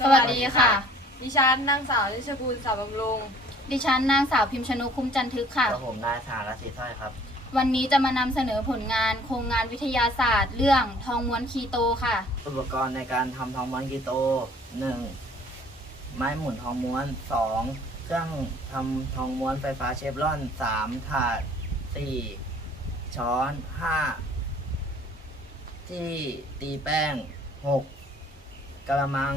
สวัสดีค่ะ ดิฉันนางสาวนิชกูลสาวบำรุงดิฉันนางสาวพิมพ์ชนกคุ้มจันทึกค่ะแล้วผมนายสารสีสร้อยครับ วันนี้จะมานำเสนอผลงานโครงงานวิทยาศาสตร์ เรื่องทองม้วนคีโตค่ะ อุปกรณ์ในการทำทองม้วนกีโต 1. ไม้หมุนทองม้วน 2. เครื่องทำทองม้วนไฟฟ้าเชฟรอน 3. ถาด 4. ช้อน 5. ที่ตีแป้ง 6. กระมัง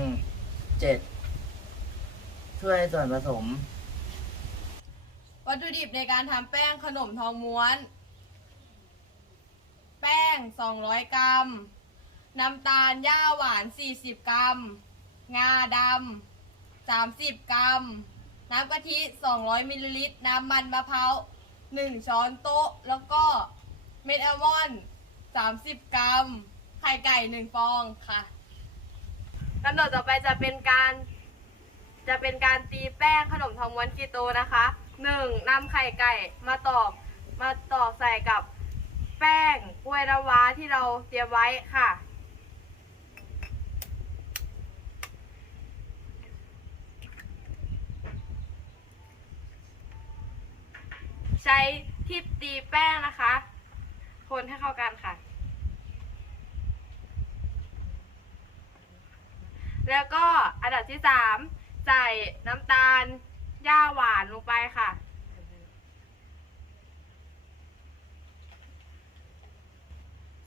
7. ถ้วยส่วนผสม วัตถุดิบในการทำแป้งขนมทองม้วน แป้ง 200 กรัม น้ำตาลย่าหวาน 40 กรัม งาดำ30 กรัม น้ำกะทิ 200 มิลลิลิตร น้ำมันมะพร้าว 1 ช้อนโต๊ะ แล้วก็เม็ดอัลมอนด์30 กรัม ไข่ไก่ 1 ฟองค่ะ ขั้นตอนต่อไปจะเป็นการ จะเป็นการตีแป้งขนมทองม้วนคีโตนะคะหนึ่งนำไข่ไก่มาตอกมาตอกใส่กับแป้งกล้วยน้ำว้าที่เราเตรียมไว้ค่ะใช้ที่ตีแป้งนะคะ คนให้เข้ากันค่ะ แล้วก็อันดับที่สามใส่น้ำตาลหญ้าหวานลงไปค่ะ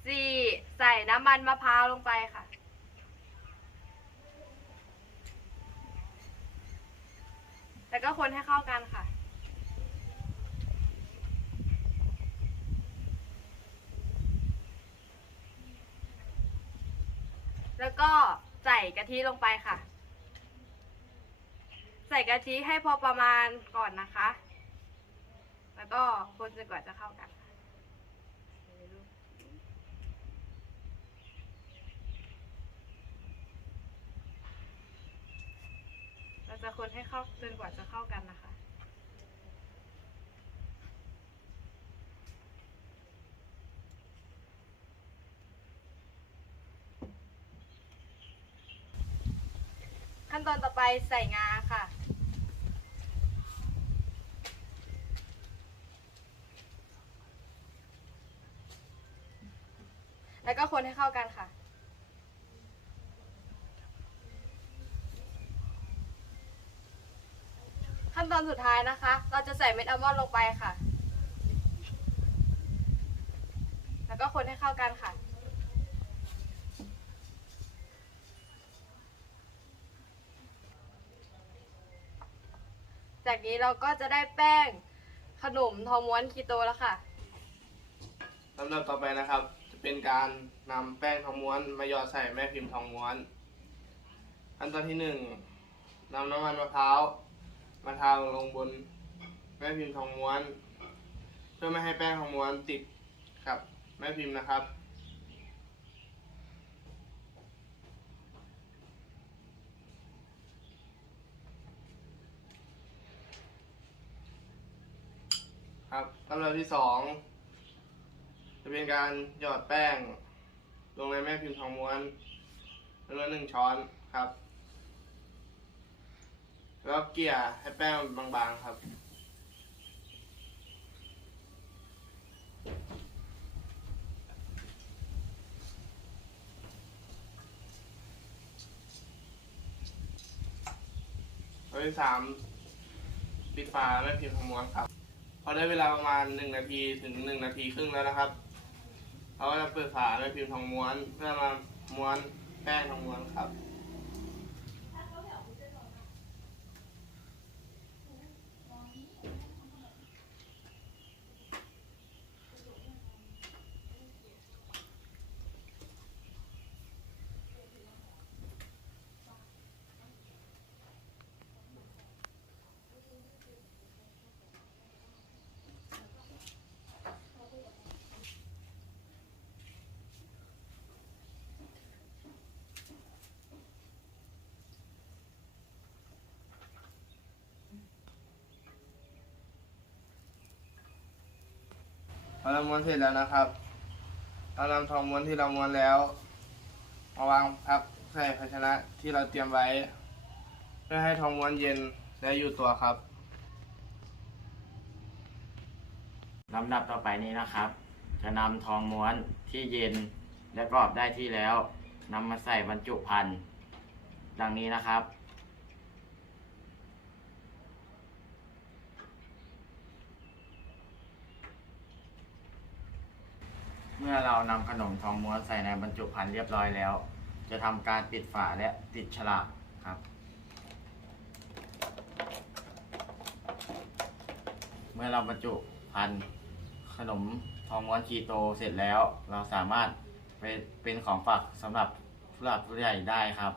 สี่ใส่น้ำมันมะพร้าวลงไปค่ะ แล้วก็คนให้เข้ากันค่ะ แล้วก็ใส่กะทิลงไปค่ะ ใส่กะทิให้พอประมาณก่อนนะคะ แล้วก็คนจนกว่าจะเข้ากันเราจะคนให้เข้าจนกว่าจะเข้ากันนะคะ ขั้นตอนต่อไปใส่งาค่ะ แล้วก็คนให้เข้ากันค่ะขั้นตอนสุดท้ายนะคะ เราจะใส่เม็ดอัลมอนด์ลงไปค่ะ แล้วก็คนให้เข้ากันค่ะ จากนี้เราก็จะได้แป้งขนมทองม้วนคีโตแล้วค่ะลำดับต่อไปนะครับ จะเป็นการนำแป้งทองม้วนมาหยอดใส่แม่พิมพ์ทองม้วน ขั้นตอนที่หนึ่งนำน้ำมันมะพร้าวมาทาลงบนแม่พิมพ์ทองม้วน เพื่อไม่ให้แป้งทองม้วนติดกับแม่พิมพ์นะครับ ครับลำดับที่สองจะเป็นการหยอดแป้ง ลงในแม่พิมพ์ทองม้วนจำนวนหนึ่งช้อนครับ แล้วเกลี่ยให้แป้งมันบางๆครับตัวที่สามปิดฝาแม่พิมพ์ทองม้วนครับ พอได้เวลาประมาณหนึ่งนาทีถึงหนึ่งนาทีครึ่งแล้วนะครับเราก็จะเปิดฝาด้วยพิมพ์ทองม้วนเพื่อมาม้วนแป้งทองม้วนครับ เราม้วนเสร็จแล้วนะครับเรานำทองม้วนที่เราม้วนแล้วมาวางพับใส่ภาชนะที่เราเตรียมไว้ เพื่อให้ทองม้วนเย็นและอยู่ตัวครับลำดับต่อไปนี้นะครับ จะนำทองม้วนที่เย็นและกรอบได้ที่แล้วนำมาใส่บรรจุภัณฑ์ดังนี้นะครับ เมื่อเรานำขนมทองม้วนใส่ในบรรจุภัณฑ์เรียบร้อยแล้ว จะทำการปิดฝาและติดฉลากครับ เมื่อเราบรรจุพันธุ์ขนมทองม้วนคีโตเสร็จแล้ว เราสามารถเป็นของฝากสำหรับผู้หลักผู้ใหญ่ได้ครับ